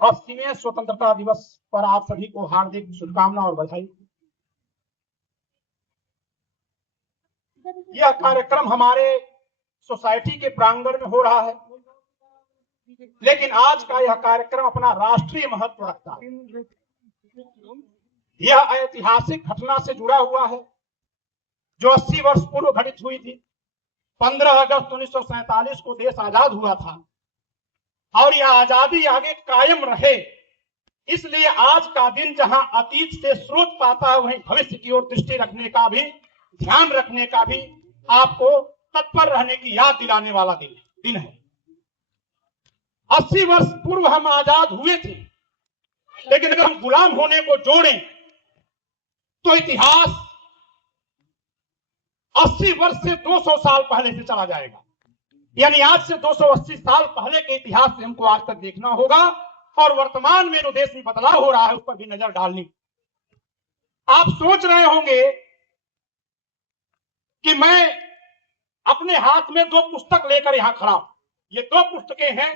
80वें स्वतंत्रता दिवस पर आप सभी को हार्दिक शुभकामना और बधाई। यह कार्यक्रम हमारे सोसाइटी के प्रांगण में हो रहा है, लेकिन आज का यह कार्यक्रम अपना राष्ट्रीय महत्व रखता है। यह ऐतिहासिक घटना से जुड़ा हुआ है जो 80 वर्ष पूर्व घटित हुई थी। 15 अगस्त 1947 को देश आजाद हुआ था और यह आजादी आगे कायम रहे, इसलिए आज का दिन जहां अतीत से स्रोत पाता है, वहीं भविष्य की ओर दृष्टि रखने का भी, ध्यान रखने का भी, आपको तत्पर रहने की याद दिलाने वाला दिन है। 80 वर्ष पूर्व हम आजाद हुए थे, लेकिन अगर हम गुलाम होने को जोड़ें तो इतिहास 80 वर्ष से 200 साल पहले से चला जाएगा। यानी आज से 280 साल पहले के इतिहास से हमको आज तक देखना होगा और वर्तमान में जो देश में बदलाव हो रहा है उस पर भी नजर डालनी। आप सोच रहे होंगे कि मैं अपने हाथ में 2 पुस्तक लेकर यहां खड़ा हूं। ये 2 पुस्तकें हैं।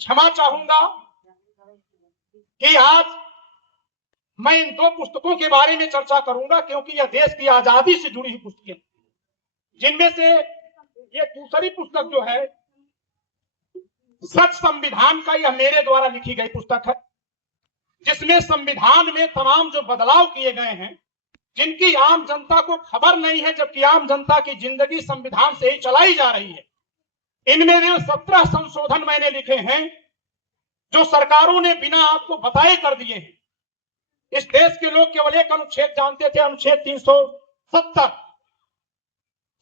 क्षमा चाहूंगा कि आज मैं इन 2 पुस्तकों के बारे में चर्चा करूंगा, क्योंकि यह देश की आजादी से जुड़ी हुई पुस्तकें, जिनमें से ये दूसरी पुस्तक जो है सच संविधान का, यह मेरे द्वारा लिखी गई पुस्तक है, जिसमें संविधान में तमाम जो बदलाव किए गए हैं जिनकी आम जनता को खबर नहीं है, जबकि आम जनता की जिंदगी संविधान से ही चलाई जा रही है। इनमें 17 संशोधन मैंने लिखे हैं जो सरकारों ने बिना आपको बताए कर दिए हैं। इस देश के लोग केवल एक अनुच्छेद जानते थे, अनुच्छेद 370।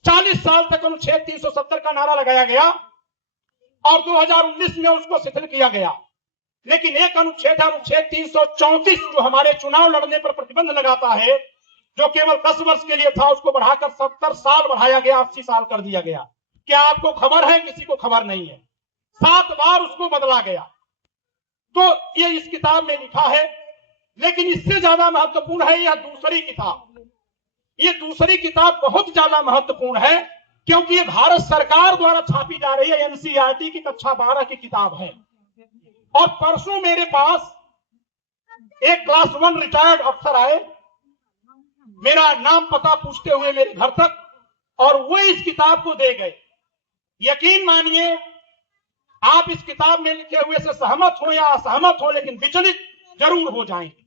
40 साल तक अनुच्छेद 370 का नारा लगाया गया और 2019 में उसको शिथिल किया गया, लेकिन एक अनुच्छेद, अनुच्छेद 334, जो हमारे चुनाव लड़ने पर प्रतिबंध लगाता है, जो केवल 10 वर्ष के लिए था, उसको बढ़ाकर 70 साल बढ़ाया गया, 80 साल कर दिया गया। क्या आपको खबर है? किसी को खबर नहीं है। 7 बार उसको बदला गया। तो ये इस किताब में लिखा है, लेकिन इससे ज्यादा महत्वपूर्ण है यह दूसरी किताब। ये दूसरी किताब बहुत ज्यादा महत्वपूर्ण है क्योंकि ये भारत सरकार द्वारा छापी जा रही है, एनसीईआरटी की कक्षा 12 की किताब है। और परसों मेरे पास एक क्लास 1 रिटायर्ड अफसर आए, मेरा नाम पता पूछते हुए मेरे घर तक, और वो इस किताब को दे गए। यकीन मानिए, आप इस किताब में लिखे हुए से सहमत हो या असहमत हो, लेकिन विचलित जरूर हो जाएंगे।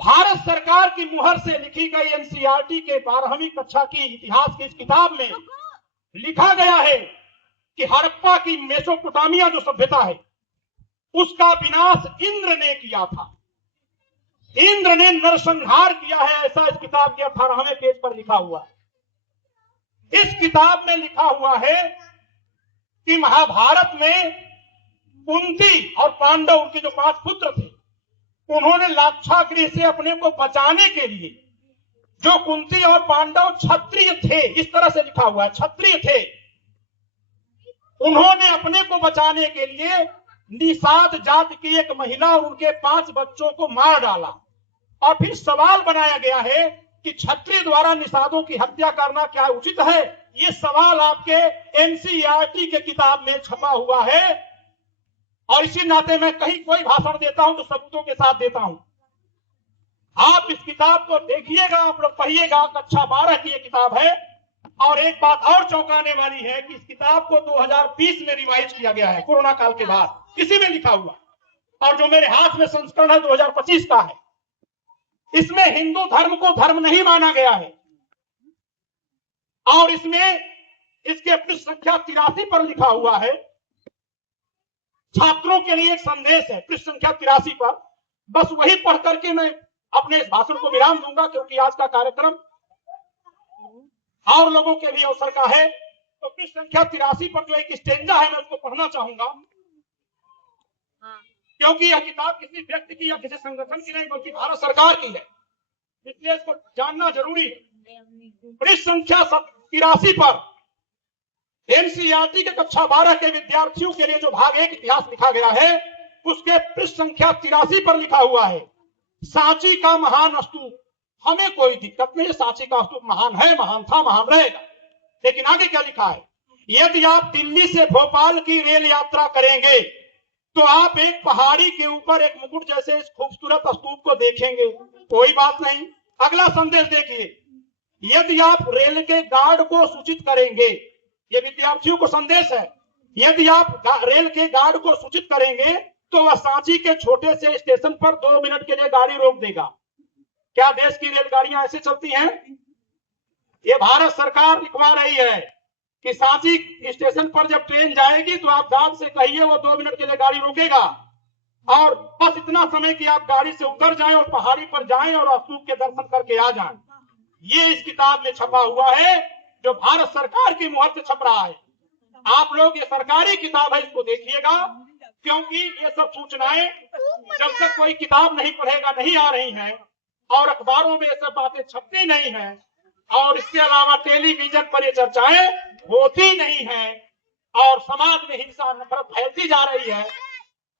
भारत सरकार की मुहर से लिखी गई एनसीईआरटी के 12वीं कक्षा की इतिहास की इस किताब में लिखा गया है कि हड़प्पा की मेसोपोटामिया जो सभ्यता है उसका विनाश इंद्र ने किया था। इंद्र ने नरसंहार किया है, ऐसा इस किताब के 18वें पेज पर लिखा हुआ है। इस किताब में लिखा हुआ है कि महाभारत में कुंती और पांडव, उनके जो 5 पुत्र थे, उन्होंने लाक्षागृह से अपने को बचाने के लिए, जो कुंती और पांडव क्षत्रिय थे, इस तरह से लिखा हुआ है, क्षत्रिय थे, उन्होंने अपने को बचाने के लिए निषाद जाति की एक महिला और उनके 5 बच्चों को मार डाला। और फिर सवाल बनाया गया है कि क्षत्रिय द्वारा निषादों की हत्या करना क्या उचित है? ये सवाल आपके एनसीईआरटी के किताब में छपा हुआ है। और इसी नाते मैं कहीं कोई भाषण देता हूं तो सबूतों के साथ देता हूं। आप इस किताब को देखिएगा, आप लोग पढ़िएगा। कक्षा 12 की ये किताब है। और एक बात और चौंकाने वाली है कि इस किताब को 2020 में रिवाइज किया गया है, कोरोना काल के बाद, इसी में लिखा हुआ। और जो मेरे हाथ में संस्करण है 2025 का है, इसमें हिंदू धर्म को धर्म नहीं माना गया है। और इसमें इसके पृष्ठ संख्या 83 पर लिखा हुआ है, छात्रों के लिए एक संदेश है, पृष्ठ संख्या 83 पर। बस वही पढ़ करके मैं अपने इस भाषण को विराम दूंगा, क्योंकि आज का कार्यक्रम और लोगों के लिए अवसर का है। तो पृष्ठ संख्या 83 पर जो एक स्टेंजा है, मैं उसको पढ़ना चाहूंगा, क्योंकि यह किताब किसी व्यक्ति की या किसी संगठन की नहीं, बल्कि भारत सरकार की है, इसलिए इसको जानना जरूरी है। पृष्ठ संख्या 83 पर एनसीईआरटी के कक्षा 12 के विद्यार्थियों के लिए जो भाग 1 इतिहास लिखा गया है, उसके पृष्ठ संख्या 83 पर लिखा हुआ है, सांची का महान स्तूप। हमें कोई दिक्कत नहीं, सांची का स्तूप महान है, महान था, महान रहेगा। लेकिन आगे क्या लिखा है? यदि आप दिल्ली से भोपाल की रेल यात्रा करेंगे तो आप एक पहाड़ी के ऊपर एक मुकुट जैसे इस खूबसूरत स्तूप को देखेंगे, कोई बात नहीं। अगला संदेश देखिए, यदि आप रेल के गार्ड को सूचित करेंगे, ये विद्यार्थियों को संदेश है, यदि आप रेल के गार्ड को सूचित करेंगे तो वह सांची के छोटे से स्टेशन पर 2 मिनट के लिए गाड़ी रोक देगा। क्या देश की रेलगाड़ियां ऐसे चलती हैं? ये भारत सरकार लिखवा रही है कि सांची स्टेशन पर जब ट्रेन जाएगी तो आप गार्ड से कहिए वो 2 मिनट के लिए गाड़ी रोकेगा, और बस इतना समय कि आप गाड़ी से उतर जाएं और पहाड़ी पर जाएं और स्तूप के दर्शन करके आ जाएं। ये इस किताब में छपा हुआ है जो भारत सरकार की मुहर से छप रहा है। आप लोग, ये सरकारी किताब है, इसको देखिएगा, क्योंकि ये सब सूचनाएं जब तक कोई किताब नहीं पढ़ेगा नहीं आ रही हैं, और अखबारों में ये सब बातें छपती नहीं है, और इसके अलावा टेलीविजन पर ये चर्चाएं होती नहीं है, और समाज में हिंसा नफरत फैलती जा रही है,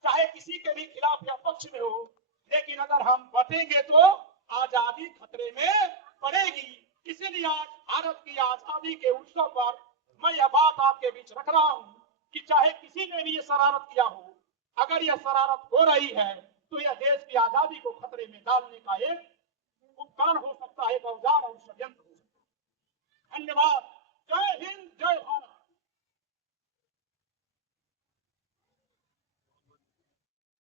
चाहे किसी के भी खिलाफ या पक्ष में हो। लेकिन अगर हम बटेंगे तो आजादी खतरे में पड़ेगी। इसीलिए आज भारत की आजादी के उत्सव पर मैं यह बात आपके बीच रख रहा हूं कि चाहे किसी ने भी ये शरारत किया हो, अगर यह शरारत हो रही है तो यह देश की आजादी को खतरे में डालने का एक उपकरण हो सकता है, एक औजार और षड्यंत्र हो सकता है। धन्यवाद। जय हिंद, जय भारत।